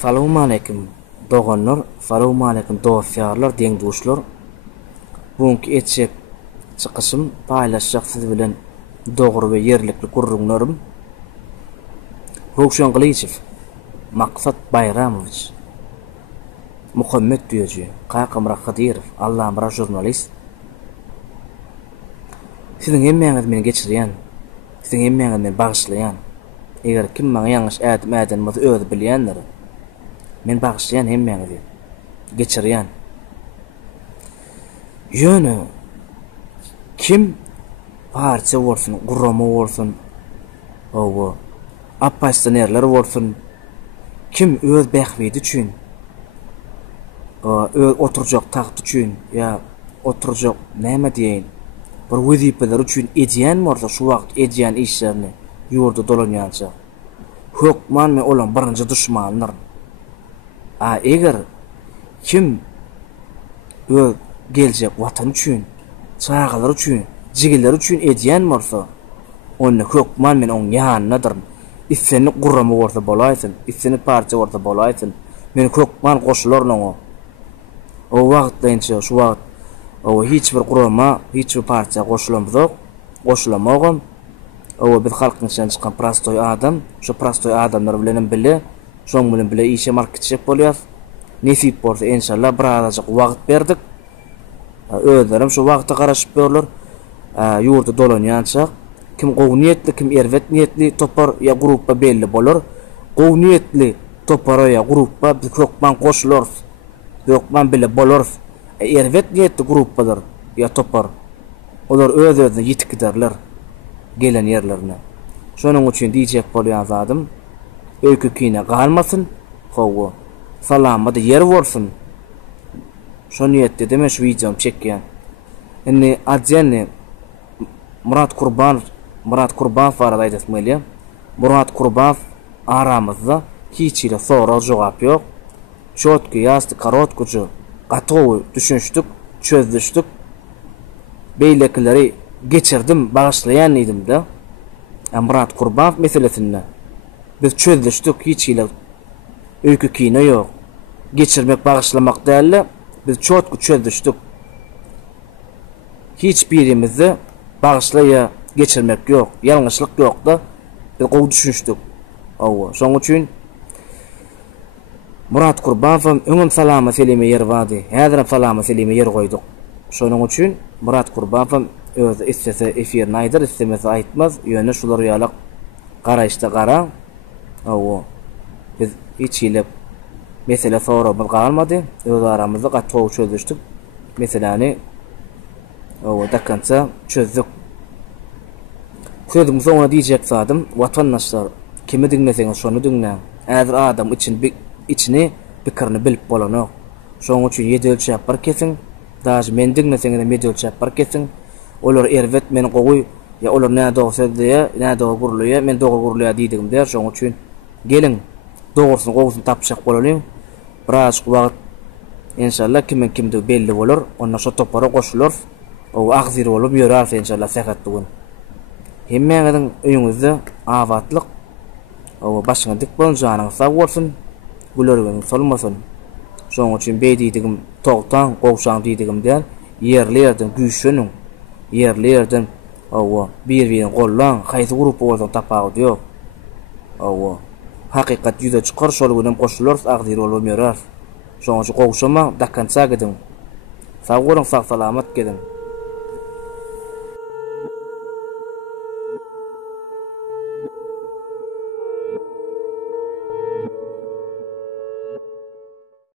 Assalamu alaykum doganlar, assalamu alaykum dostlar, deňduşlar. Buňky etjek çykyşym paýlaşjak siz bilen dogry we ýerlikli gurrunlarym. Rowşan Glyçew, Maksat Bayramoviç, Muhammed Düýeci, Qaýqamra Kadyrow, Allamra jurnalist. Siziň hemmeňiz meni geçirýän, siziň hemmeňiz meni bagyşlaýan. Eger kim maňa ýalňyş ädäm özü bilýänler, men bagyşlaýan hemmeňizi geçirýän. Ýöne kim parça bolsun, gurrama bolsun, owa appaýstanlar bolsun, kim öz bähbidi üçin, öz oturjak taht üçin, ýa oturjak näme diýen, bir wezipeler üçin edýän bolsa şu wagt edýän işlerini ýurda dolanýança. Hökman me olan birinji düşmanlar. Eger kim öz geljek watan üçin, çağalar üçin, jigiller üçin edýän bolsa, onu hökman men oň ýanynadyr. İsseni gurrama bolsa bolaýsyn, isseni parça bolsa bolaýsyn. Men hökman goşularyn oňa. O wagtdaňça şu wagt o hiç bir gurrama, hiç bir parça goşulamazok, goşulamagam. O biz halkyndan çykan prastoy adam, şu prastoy adamlar bilen bile, şoň bilen bile işe marketçek bolýar. Nesip bolsa inşallah bir azajyk wagt berdik. Özlerim şu wagta garaşyp berler. Ýurda dolanýança kim gowy niýetli, kim erwet niýetli topar ýa gruppa belli bolar. Gowy niýetli topar ýa gruppa biz kökman goşular. Kökman bile bolar. Erwet niýetli gruppalar ýa topar. Olar öz-özüne ýitip giderler gelen ýerlerine. Şonuň üçin diýjek bolýan zadym, öýkükine galmasyn, howa salamada ýer bolsun. Şo niýetde deme şu videom çekýän. Indi adjany Murat Kurban farada aýdysmyly. Murat Kurban aramyzda hiçile soraw jogap ýok. Çotky ýasty karotkuçy gatowy düşünşdik, çözdüşdik. Beýlekileri geçirdim, bagyşlaýan idim de. Murat Kurban meselesinde biz çözdüşdik, hiçile öýkükine ýok. Geçirmek, bagyşlamak däl, biz çotky çözdüşdik. Hiç birimizi bagyşlaýa geçirmek ýok, ýalňyşlyk ýok da biz gowy düşünşdik. Şoň üçin Murat Kurbanowym öňüm salama selime ýer bardy. Häzir salama selime ýer goýduk. Şonuň üçin Murat Kurbanowym öz istese efirini aýdyr, istemese aýtmaz. Ýöne şular ýalak garaýşda gara. Biz hiç ýylap mesele sorap galmady. Öz aramyzda gatwy çözüşdik. Meseleni dakança çözdük. Sözüm soňra diýjek zadym, watandaşlar kimi dinleseňiz şonu dinle. Häzir adam içini pikirini bilip bolanok. Şoň üçin ýedel bar kesin. Daş men dinleseňiz medel bar kesin. Olar erwet meni gowy ýa olar näde söýdýär, näde gurulýar, men dogry gurulýar diýdim der. Şoň üçin gelin dogrusyny gowusyny tapşak bolalım. Biraz wagt inşallah kimde belli bolar. Onda şo topara goşular. O agzir bolup ýörer inşallah sehat bugün. Hemmeňiziň öýüňizde awatlyk, başyňyz dik bolan, janyňyz sag bolsun, gülerginiz solmasyn. Şoň üçin beýdiýdigim togtan, gowşan diýdigim däl, ýerlerden güýçleniň, ýerlerden bir-birini gollan, haýsy grup bolsa tapawdy ýok. Hakykat ýüze çykar, şol bilen goşular agzir bolup ýörer. Şoň üçin gowşama dakança gidin. Sag bolun, sag salamat gidin.